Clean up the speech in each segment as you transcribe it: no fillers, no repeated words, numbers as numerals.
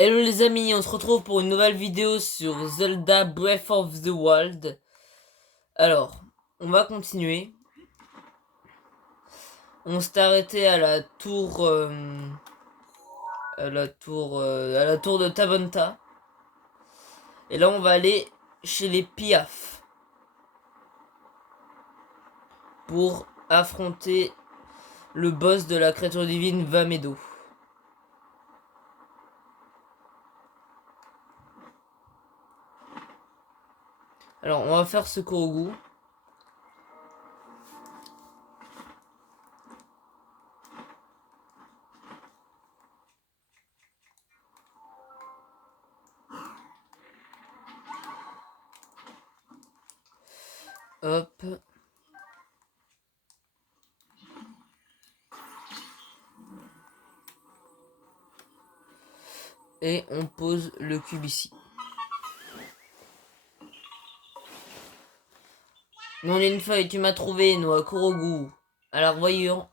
Hello les amis, on se retrouve pour une nouvelle vidéo sur Zelda Breath of the Wild. Alors, on va continuer. On s'est arrêté à la tour, à la tour de Tabonta. Et là, on va aller chez les Piaf pour affronter le boss de la créature divine Vamedo. Alors, on va faire ce Korogu. Hop. Et on pose le cube ici. Non, une feuille, tu m'as trouvé, Noa Korogu. Alors, voyons.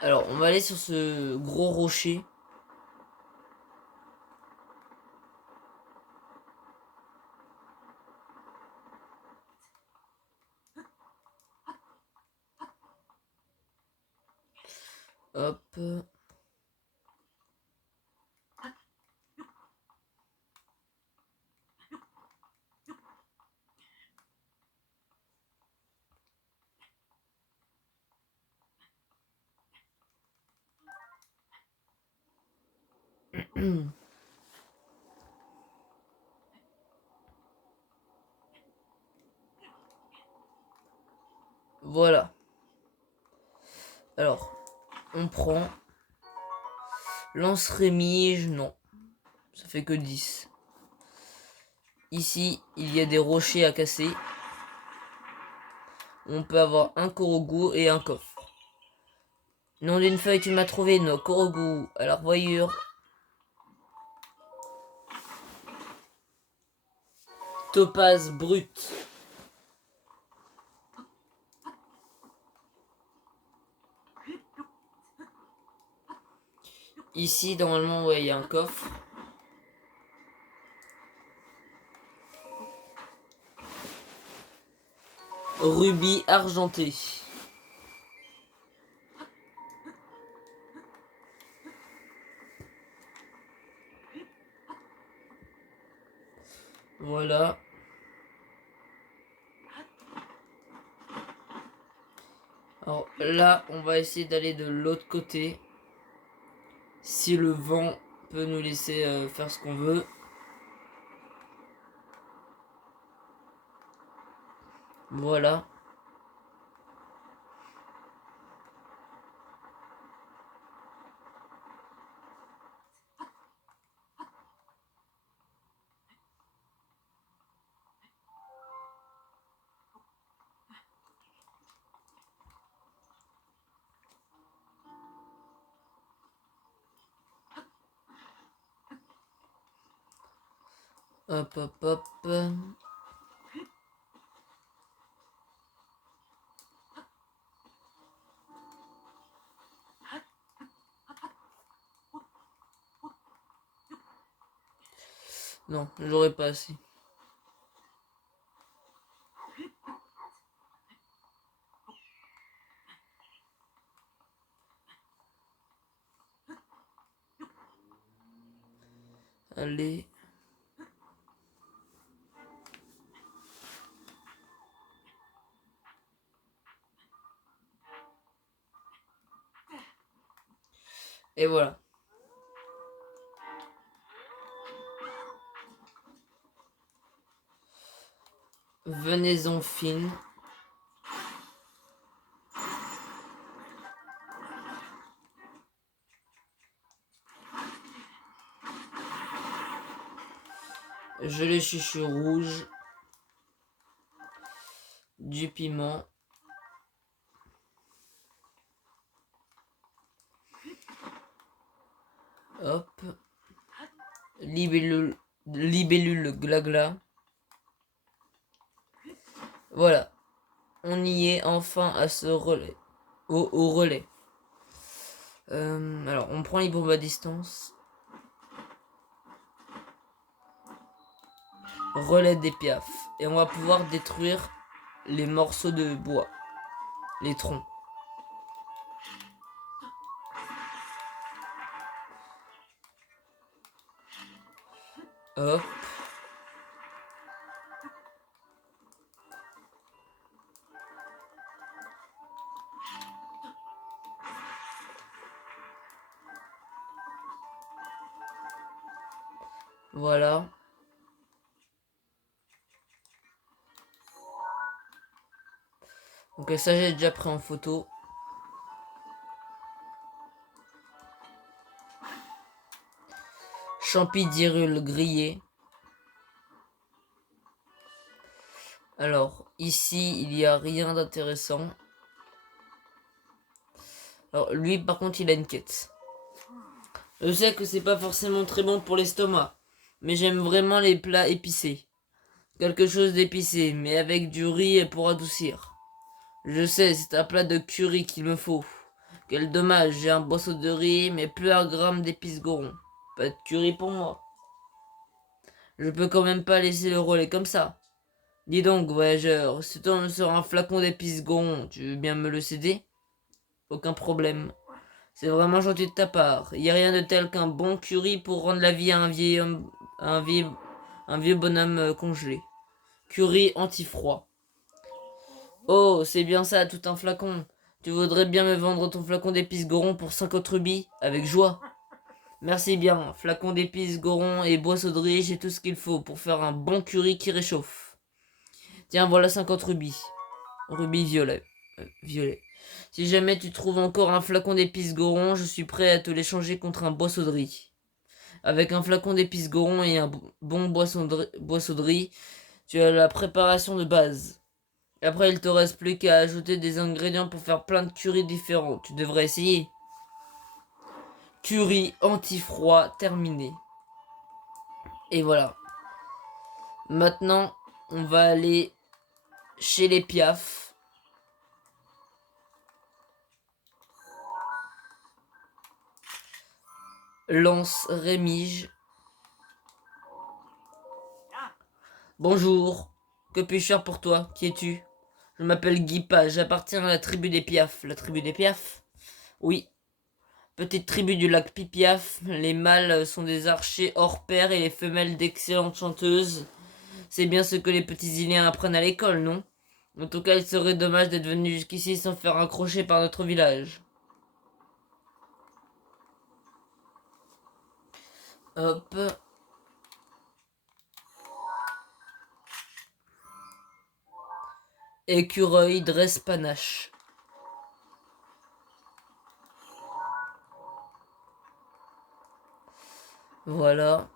Alors, on va aller sur ce gros rocher. Hop. Voilà. Alors, on prend lance-rémige, non. Ça fait que 10. Ici, il y a des rochers à casser. On peut avoir un Korogu et un coffre. Nom d'une feuille, tu m'as trouvé, nos Korogu. Alors, voyure. Topaz brut. Ici, normalement, ouais, il y a un coffre. Rubis argenté. Voilà. Alors là, on va essayer d'aller de l'autre côté. Si le vent peut nous laisser faire ce qu'on veut. Voilà. Hop, hop, hop. Non, j'aurais pas assez. Allez. Et voilà. Venaison fine. Gelée chuchu rouge. Du piment. Hop. Libellule, libellule glagla. Voilà. On y est enfin à ce relais. Au relais. Alors, on prend les bombes à distance. Relais des piafs. Et on va pouvoir détruire les morceaux de bois. Les troncs. Hop. Voilà. Donc ça j'ai déjà pris en photo. Champidyrule grillé. Alors ici il n'y a rien d'intéressant. Alors lui par contre il a une quête. Je sais que c'est pas forcément très bon pour l'estomac. Mais j'aime vraiment les plats épicés. Quelque chose d'épicé, mais avec du riz pour adoucir. Je sais, c'est un plat de curry qu'il me faut. Quel dommage, j'ai un boisseau de riz, mais plus un gramme d'épices goron. Pas de curry pour moi. Je peux quand même pas laisser le relais comme ça. Dis donc, voyageur, si tu tombes sur un flacon d'épices goron, tu veux bien me le céder? Aucun problème. C'est vraiment gentil de ta part. Y a rien de tel qu'un bon curry pour rendre la vie à un vieil homme, un vieux bonhomme congelé. Curry anti-froid. Oh, c'est bien ça, tout un flacon. Tu voudrais bien me vendre ton flacon d'épices goron pour 50 rubis? Avec joie. Merci bien, flacon d'épices goron et boisseau de riz, j'ai tout ce qu'il faut pour faire un bon curry qui réchauffe. Tiens, voilà 50 rubis. Rubis violet. Violet. Si jamais tu trouves encore un flacon d'épices goron, je suis prêt à te l'échanger contre un boisseau de riz. Avec un flacon d'épices goron et un bon boisseau de riz, tu as la préparation de base. Après, il te reste plus qu'à ajouter des ingrédients pour faire plein de currys différents. Tu devrais essayer. Curry anti-froid terminé. Et voilà. Maintenant, on va aller chez les Piaf. Lance Rémige. Bonjour. Que puis-je faire pour toi? Qui es-tu? Je m'appelle Guy Page, j'appartiens à la tribu des Piaf. La tribu des Piaf? Oui. Petite tribu du lac Pipiaf. Les mâles sont des archers hors pair et les femelles d'excellentes chanteuses. C'est bien ce que les petits Iliens apprennent à l'école, non? En tout cas, il serait dommage d'être venu jusqu'ici sans faire accrocher par notre village. Hop. Écureuil dresse panache. Voilà.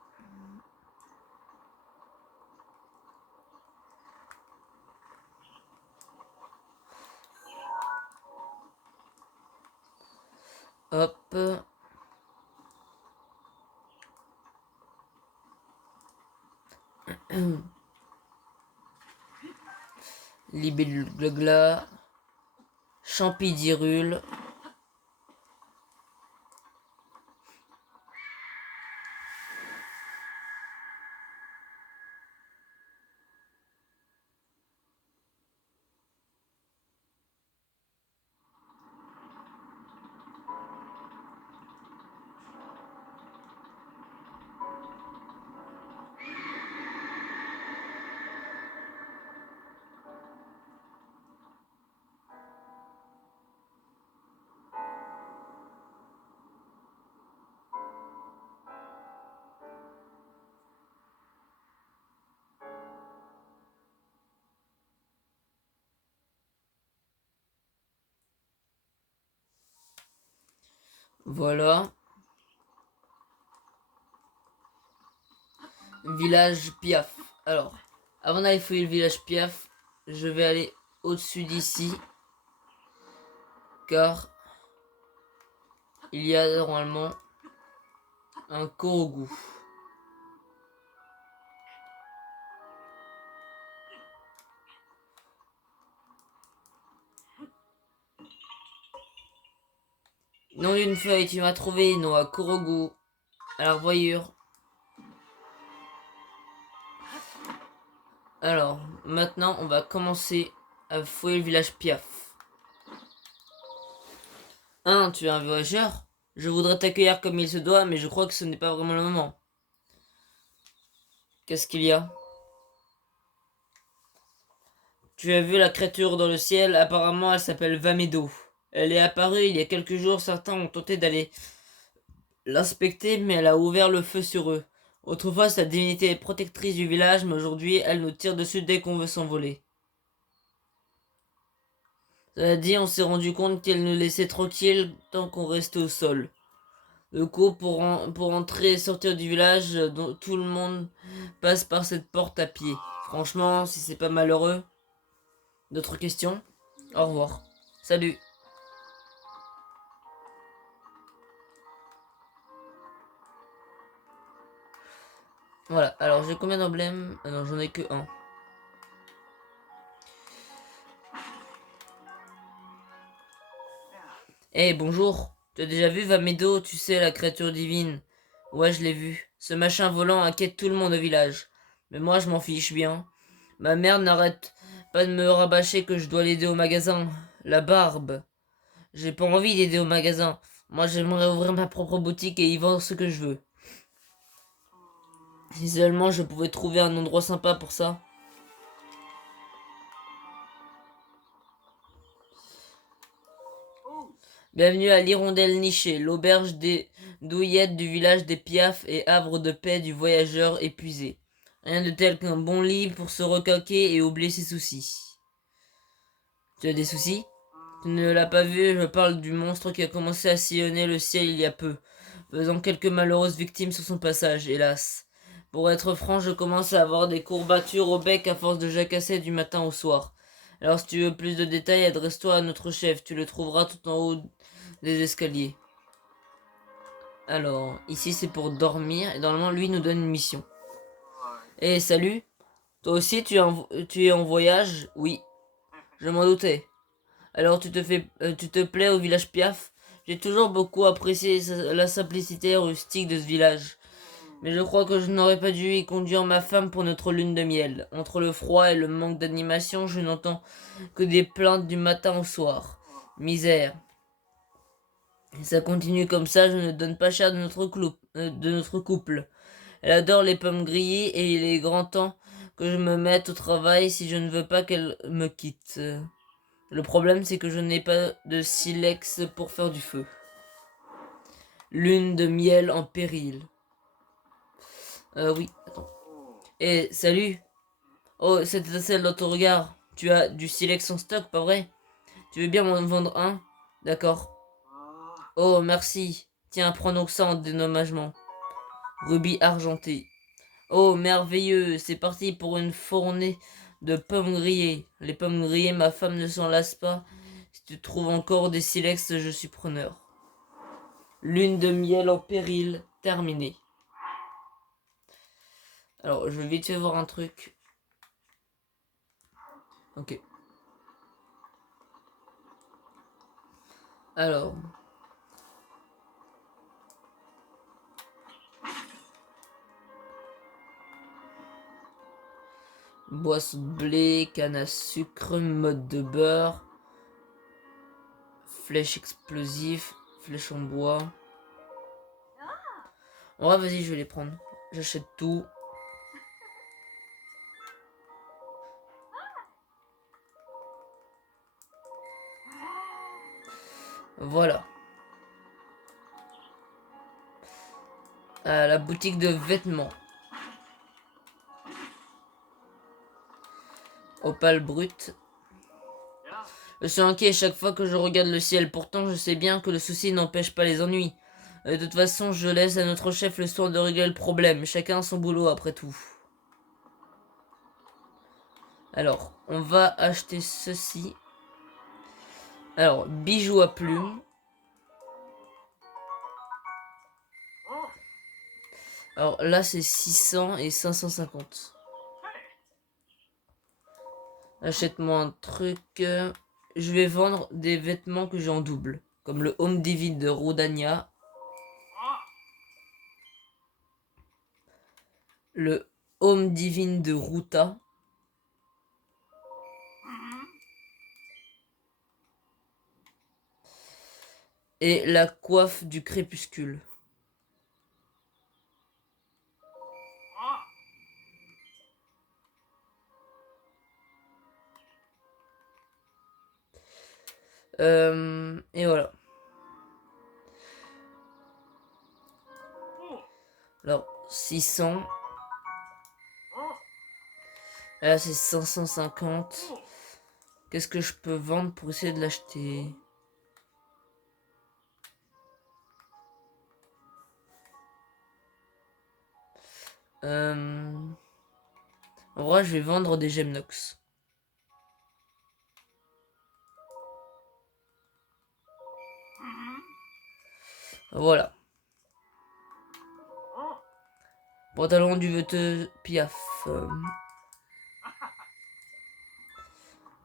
Hop. Libellule gla. Champidyrule. Voilà. Village Piaf. Alors, avant d'aller fouiller le village Piaf, je vais aller au-dessus d'ici. Car il y a normalement un Korogu. Nom d'une feuille, tu m'as trouvé, Noah Kurogu. À la revoyure. Alors, maintenant, on va commencer à fouiller le village Piaf. Tu es un voyageur? Je voudrais t'accueillir comme il se doit, mais je crois que ce n'est pas vraiment le moment. Qu'est-ce qu'il y a? Tu as vu la créature dans le ciel? Apparemment, elle s'appelle Vamedo. Elle est apparue il y a quelques jours. Certains ont tenté d'aller l'inspecter, mais elle a ouvert le feu sur eux. Autrefois, sa divinité est protectrice du village, mais aujourd'hui, elle nous tire dessus dès qu'on veut s'envoler. Cela dit, on s'est rendu compte qu'elle nous laissait tranquilles tant qu'on restait au sol. Le coup, pour entrer et sortir du village, tout le monde passe par cette porte à pied. Franchement, si c'est pas malheureux. D'autres questions? Au revoir. Salut. Voilà, alors j'ai combien d'emblèmes? Ah non, j'en ai que un. Eh, bonjour. Tu as déjà vu Vamedo, tu sais, la créature divine? Ouais, je l'ai vu. Ce machin volant inquiète tout le monde au village. Mais moi, je m'en fiche bien. Ma mère n'arrête pas de me rabâcher que je dois l'aider au magasin. La barbe. J'ai pas envie d'aider au magasin. Moi, j'aimerais ouvrir ma propre boutique et y vendre ce que je veux. Si seulement je pouvais trouver un endroit sympa pour ça. Bienvenue à l'Hirondelle Nichée, l'auberge des douillettes du village des Piaf et havre de paix du voyageur épuisé. Rien de tel qu'un bon lit pour se requinquer et oublier ses soucis. Tu as des soucis? Tu ne l'as pas vu, je parle du monstre qui a commencé à sillonner le ciel il y a peu, faisant quelques malheureuses victimes sur son passage, hélas. Pour être franc, je commence à avoir des courbatures au bec à force de jacasser du matin au soir. Alors si tu veux plus de détails, adresse-toi à notre chef, tu le trouveras tout en haut des escaliers. Alors, ici c'est pour dormir, et normalement lui nous donne une mission. Eh, salut! Toi aussi tu es en voyage? Oui, je m'en doutais. Alors tu te plais au village Piaf? J'ai toujours beaucoup apprécié la simplicité rustique de ce village. Mais je crois que je n'aurais pas dû y conduire ma femme pour notre lune de miel. Entre le froid et le manque d'animation, je n'entends que des plaintes du matin au soir. Misère. Et ça continue comme ça, je ne donne pas cher de notre couple. Elle adore les pommes grillées et il est grand temps que je me mette au travail si je ne veux pas qu'elle me quitte. Le problème, c'est que je n'ai pas de silex pour faire du feu. Lune de miel en péril. Oui, attends. Eh, salut. Oh, cette étincelle dans ton regard. Tu as du silex en stock, pas vrai? Tu veux bien m'en vendre un? D'accord. Oh, merci. Tiens, prends donc ça en dédommagement. Rubis argenté. Oh, merveilleux. C'est parti pour une fournée de pommes grillées. Les pommes grillées, ma femme ne s'en lasse pas. Si tu trouves encore des silex, je suis preneur. Lune de miel en péril, terminée. Alors, je vais vite fait voir un truc. Ok. Alors. Boisson de blé, canne à sucre, mode de beurre, flèche explosif, flèche en bois. Ouais, vas-y, je vais les prendre. J'achète tout. Voilà. À la boutique de vêtements. Opale brut. Je suis inquiet chaque fois que je regarde le ciel. Pourtant, je sais bien que le souci n'empêche pas les ennuis. De toute façon, je laisse à notre chef le soin de régler le problème. Chacun a son boulot après tout. Alors, on va acheter ceci. Alors, bijoux à plumes. Alors là, c'est 600 et 550. Achète-moi un truc. Je vais vendre des vêtements que j'ai en double. comme le Home Divine de Rodania, le Home Divine de Ruta, et la coiffe du crépuscule. Et voilà. Alors, 600. Là, c'est 550. Qu'est-ce que je peux vendre pour essayer de l'acheter? En vrai, je vais vendre des Gemnox. Voilà. Pantalon du Vete Piaf.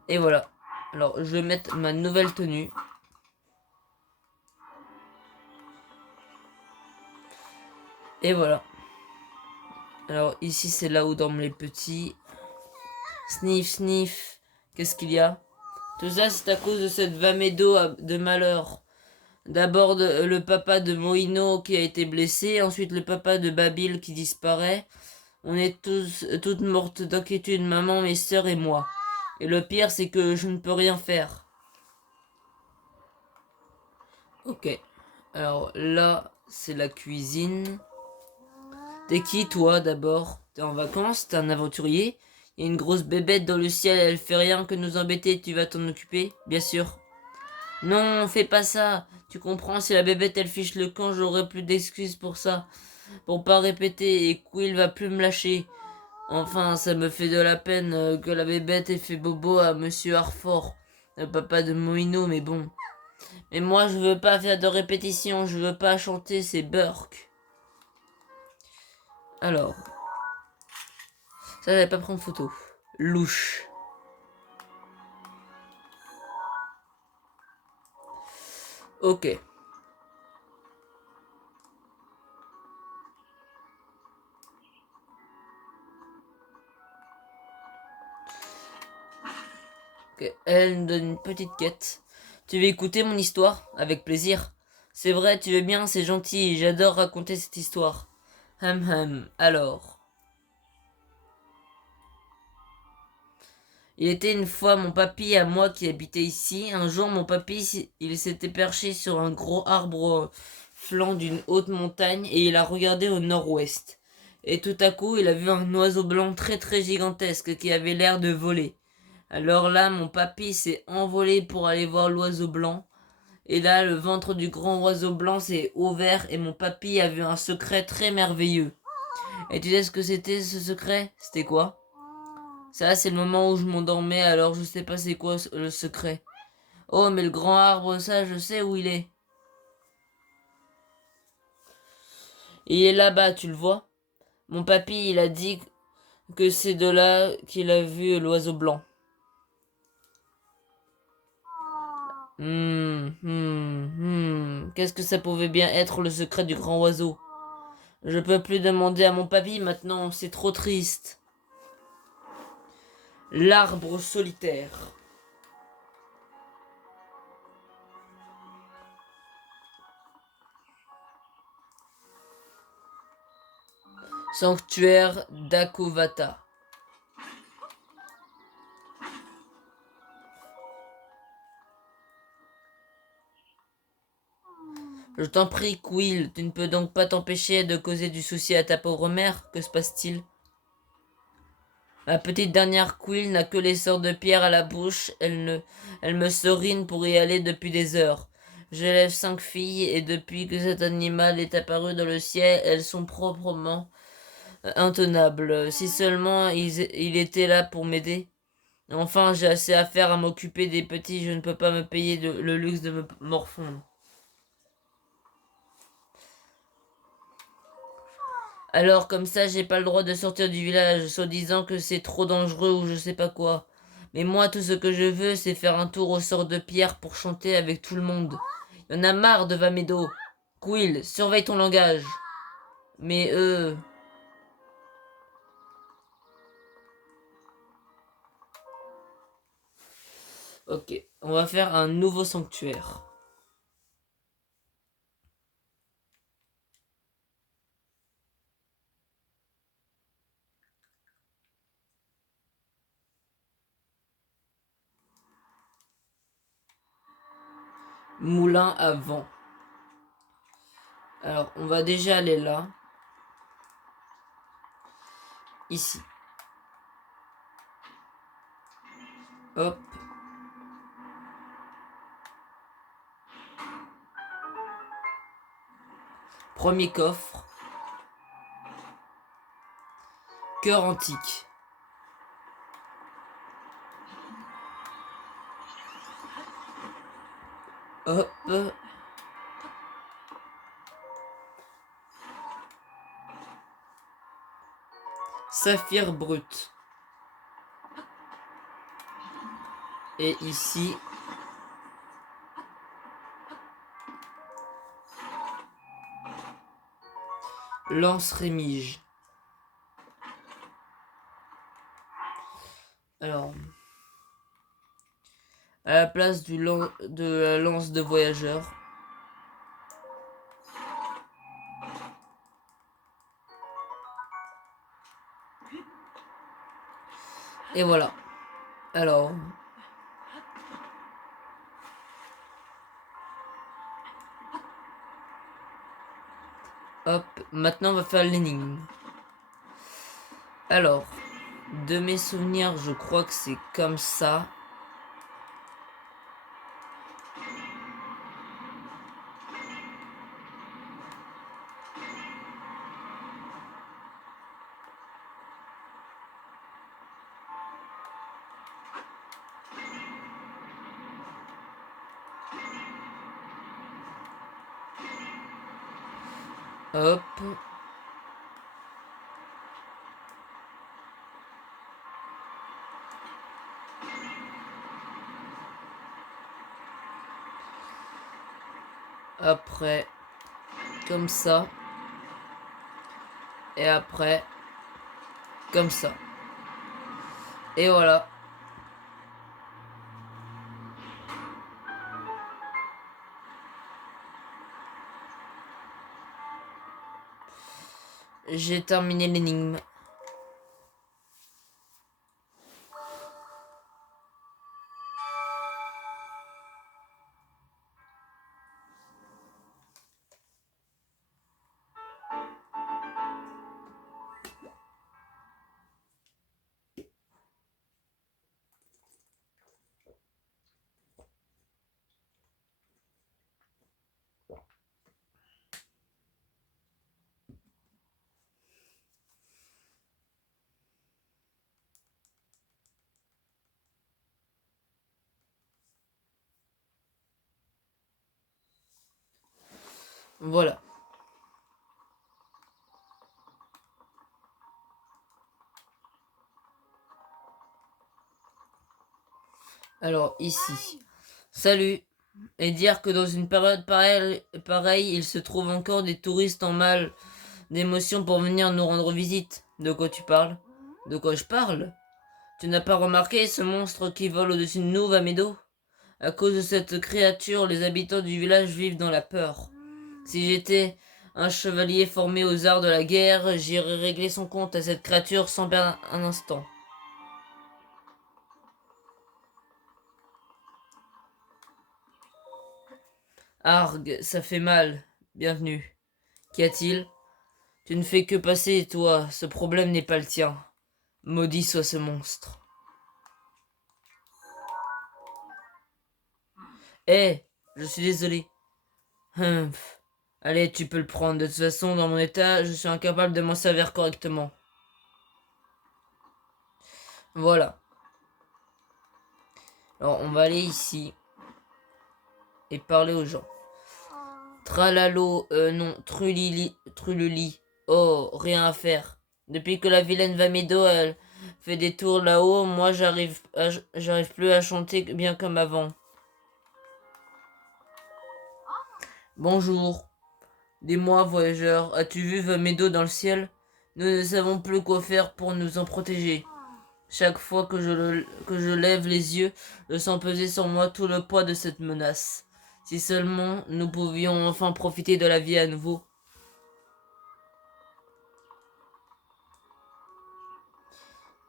Et voilà. Alors, je vais mettre ma nouvelle tenue. Et voilà. Alors, ici, c'est là où dorment les petits. Sniff, sniff. Qu'est-ce qu'il y a? Tout ça, c'est à cause de cette Vamedo de malheur. D'abord le papa de Moïno qui a été blessé, ensuite le papa de Babil qui disparaît. On est toutes mortes d'inquiétude, maman, mes sœurs et moi. Et le pire, c'est que je ne peux rien faire. Ok. Alors là, c'est la cuisine. T'es qui, toi, d'abord? T'es en vacances? T'es un aventurier? Il y a une grosse bébête dans le ciel, elle fait rien que nous embêter, tu vas t'en occuper? Bien sûr. Non, fais pas ça. Tu comprends, si la bébête elle fiche le camp, j'aurai plus d'excuses pour ça. Pour pas répéter, et Quill va plus me lâcher. Enfin, ça me fait de la peine que la bébête ait fait bobo à Monsieur Harfort, le papa de Moïno, mais bon. Mais moi, je veux pas faire de répétition, je veux pas chanter, c'est Burke. Alors, ça, j'allais pas prendre photo. Louche. Ok. Ok, elle me donne une petite quête. Tu veux écouter mon histoire? Avec plaisir. C'est vrai, tu veux bien, c'est gentil, j'adore raconter cette histoire. Alors. Il était une fois mon papy à moi qui habitait ici. Un jour, mon papy, il s'était perché sur un gros arbre au flanc d'une haute montagne et il a regardé au nord-ouest. Et tout à coup, il a vu un oiseau blanc très très gigantesque qui avait l'air de voler. Alors là, mon papy s'est envolé pour aller voir l'oiseau blanc. Et là, le ventre du grand oiseau blanc s'est ouvert et mon papy a vu un secret très merveilleux. Et tu sais ce que c'était ce secret? C'était quoi? Ça, c'est le moment où je m'endormais, alors je sais pas c'est quoi le secret. Oh, mais le grand arbre, ça, je sais où il est. Il est là-bas, tu le vois? Mon papy, il a dit que c'est de là qu'il a vu l'oiseau blanc. Qu'est-ce que ça pouvait bien être le secret du grand oiseau? Je peux plus demander à mon papy maintenant, c'est trop triste. L'arbre solitaire. Sanctuaire d'Akovata. Je t'en prie, Quill, tu ne peux donc pas t'empêcher de causer du souci à ta pauvre mère. Que se passe-t-il? Ma petite dernière Quill n'a que les sorts de pierre à la bouche. Elle me serine pour y aller depuis des heures. J'élève 5 filles et depuis que cet animal est apparu dans le ciel, elles sont proprement intenables. Si seulement il était là pour m'aider. Enfin, j'ai assez à faire à m'occuper des petits, je ne peux pas me payer le luxe de me morfondre. Alors, comme ça, j'ai pas le droit de sortir du village, soi-disant que c'est trop dangereux ou je sais pas quoi. Mais moi, tout ce que je veux, c'est faire un tour au sort de pierre pour chanter avec tout le monde. On a marre de Vamedo. Quill, surveille ton langage. Mais Ok, on va faire un nouveau sanctuaire. Moulin à vent. Alors, on va déjà aller là. Ici. Hop. Premier coffre. Cœur antique. Hop. Saphir brut. Et ici, lance rémige. Alors, à la place de la lance de voyageur. Et voilà. Alors, hop, maintenant on va faire l'énigme. Alors, de mes souvenirs, je crois que c'est comme ça. Hop. Après, comme ça. Et après, comme ça. Et voilà. J'ai terminé l'énigme. Voilà. Alors, ici. Salut. Et dire que dans une période pareille, il se trouve encore des touristes en mal d'émotion pour venir nous rendre visite. De quoi tu parles? De quoi je parle? Tu n'as pas remarqué ce monstre qui vole au-dessus de nous, Vamedo? À cause de cette créature, les habitants du village vivent dans la peur. Si j'étais un chevalier formé aux arts de la guerre, j'irais régler son compte à cette créature sans perdre un instant. Arg, ça fait mal. Bienvenue. Qu'y a-t-il? Tu ne fais que passer, toi. Ce problème n'est pas le tien. Maudit soit ce monstre. Eh, je suis désolé. Humph. Allez, tu peux le prendre. De toute façon, dans mon état, je suis incapable de m'en servir correctement. Voilà. Alors, on va aller ici et parler aux gens. Tralalo, non, Trululi. Oh, rien à faire. Depuis que la vilaine Vamedo, elle fait des tours là-haut, moi j'arrive plus à chanter bien comme avant. Bonjour. Dis-moi, voyageur, as-tu vu Vamedo dans le ciel? Nous ne savons plus quoi faire pour nous en protéger. Chaque fois que je lève les yeux, je sens peser sur moi tout le poids de cette menace. Si seulement nous pouvions enfin profiter de la vie à nouveau.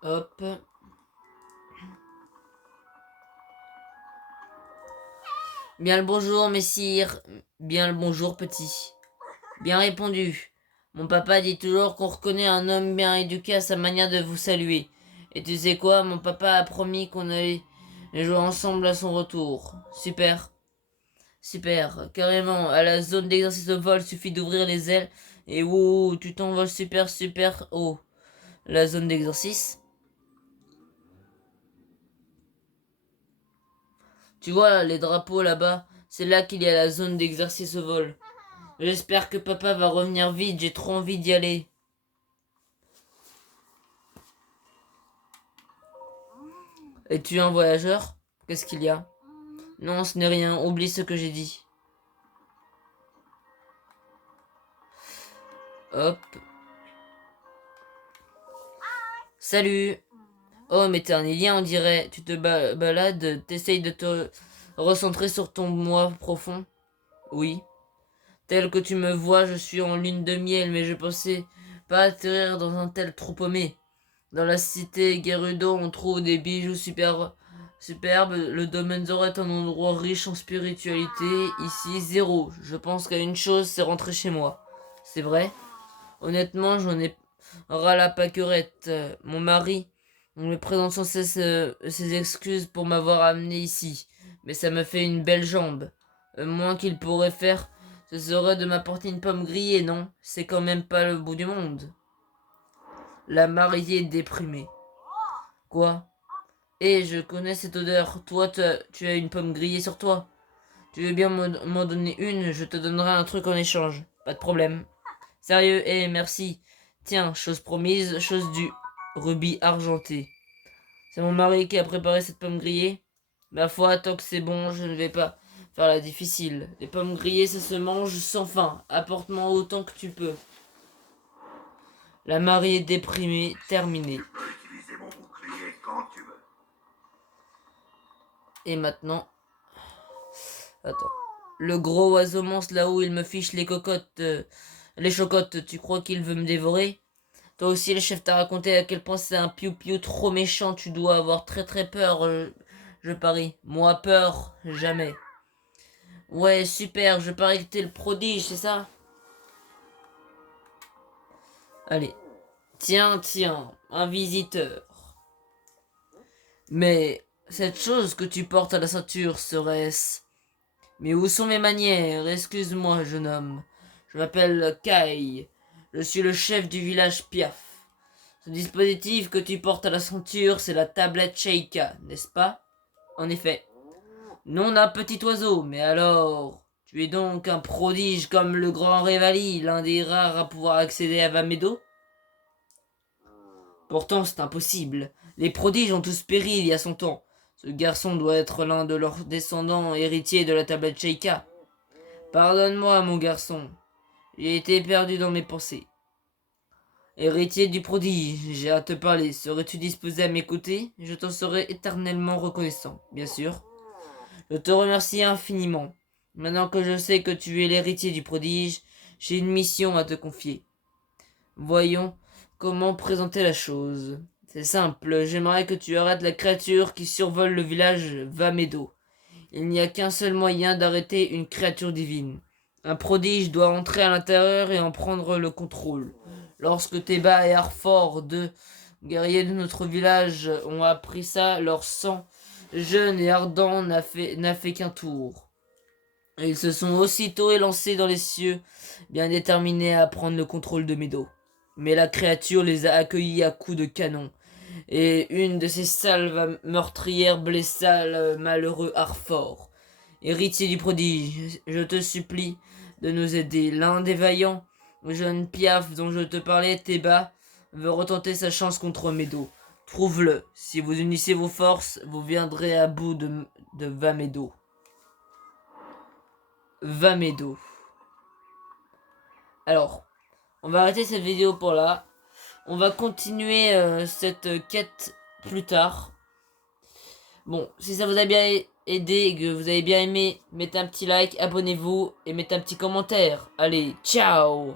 Hop. Bien le bonjour, messire. Bien le bonjour, petit. Bien répondu. Mon papa dit toujours qu'on reconnaît un homme bien éduqué à sa manière de vous saluer. Et tu sais quoi, mon papa a promis qu'on allait jouer ensemble à son retour. Super. Super. Carrément, à la zone d'exercice au vol, suffit d'ouvrir les ailes et ouh, tu t'envoles super super haut. La zone d'exercice. Tu vois, les drapeaux là-bas, c'est là qu'il y a la zone d'exercice au vol. J'espère que papa va revenir vite, j'ai trop envie d'y aller. Es-tu un voyageur? Qu'est-ce qu'il y a? Non, ce n'est rien, oublie ce que j'ai dit. Hop. Salut. Oh, mais t'es un alien, on dirait. Tu te balades, t'essayes de te recentrer sur ton moi profond. Oui. Tel que tu me vois, je suis en lune de miel, mais je pensais pas atterrir dans un tel trou paumé. Dans la cité Gerudo, on trouve des bijoux superbes. Le domaine Zoro est un endroit riche en spiritualité. Ici, zéro. Je pense qu'à une chose, c'est rentrer chez moi. C'est vrai? Honnêtement, j'en ai ras la pâquerette. Mon mari me présente sans cesse ses excuses pour m'avoir amené ici. Mais ça me fait une belle jambe. Moins qu'il pourrait faire, ce serait de m'apporter une pomme grillée, non? C'est quand même pas le bout du monde. La mariée est déprimée. Quoi? Eh, je connais cette odeur. Toi, tu as une pomme grillée sur toi. Tu veux bien m'en donner une? Je te donnerai un truc en échange. Pas de problème. Sérieux, eh, merci. Tiens, chose promise, chose due. Rubis argenté. C'est mon mari qui a préparé cette pomme grillée. Ma foi, tant que c'est bon, je ne vais pas faire la difficile. Les pommes grillées, ça se mange sans fin. Apporte-moi autant que tu peux. La mariée déprimée, terminée. Tu peux utiliser mon bouclier quand tu veux. Et maintenant... Attends. Le gros oiseau monstre là-haut, il me fiche les cocottes... les chocottes, tu crois qu'il veut me dévorer? Toi aussi, le chef t'a raconté à quel point c'est un piou-piou trop méchant. Tu dois avoir très très peur, je parie. Moi, peur, jamais. Ouais, super, je parie que t'es le prodige, c'est ça? Allez. Tiens, tiens, un visiteur. Mais cette chose que tu portes à la ceinture, serait-ce... Mais où sont mes manières? Excuse-moi, jeune homme. Je m'appelle Kai. Je suis le chef du village Piaf. Ce dispositif que tu portes à la ceinture, c'est la tablette Sheikah, n'est-ce pas? En effet. Non d'un petit oiseau, mais alors... Tu es donc un prodige comme le grand Revali, l'un des rares à pouvoir accéder à Vamedo? Pourtant, c'est impossible. Les prodiges ont tous péri il y a son temps. Ce garçon doit être l'un de leurs descendants héritiers de la tablette Sheikah. Pardonne-moi, mon garçon. J'ai été perdu dans mes pensées. Héritier du prodige, j'ai à te parler. Serais-tu disposé à m'écouter? Je t'en serai éternellement reconnaissant, bien sûr. Je te remercie infiniment. Maintenant que je sais que tu es l'héritier du prodige, j'ai une mission à te confier. Voyons comment présenter la chose. C'est simple, j'aimerais que tu arrêtes la créature qui survole le village Vamedo. Il n'y a qu'un seul moyen d'arrêter une créature divine. Un prodige doit entrer à l'intérieur et en prendre le contrôle. Lorsque Théba et Arfor, deux guerriers de notre village, ont appris ça, leur sang jeune et ardent n'a fait qu'un tour. Et ils se sont aussitôt élancés dans les cieux, bien déterminés à prendre le contrôle de Medo. Mais la créature les a accueillis à coups de canon, et une de ces salves meurtrières blessa le malheureux Arfor. Héritier du prodige, je te supplie de nous aider. L'un des vaillants, le jeune Piaf dont je te parlais, Théba, veut retenter sa chance contre Medo. Trouve-le. Si vous unissez vos forces, vous viendrez à bout de Vamedo. Vamedo. Alors, on va arrêter cette vidéo pour là. On va continuer cette quête plus tard. Bon, si ça vous a bien aidé et que vous avez bien aimé, mettez un petit like, abonnez-vous et mettez un petit commentaire. Allez, ciao!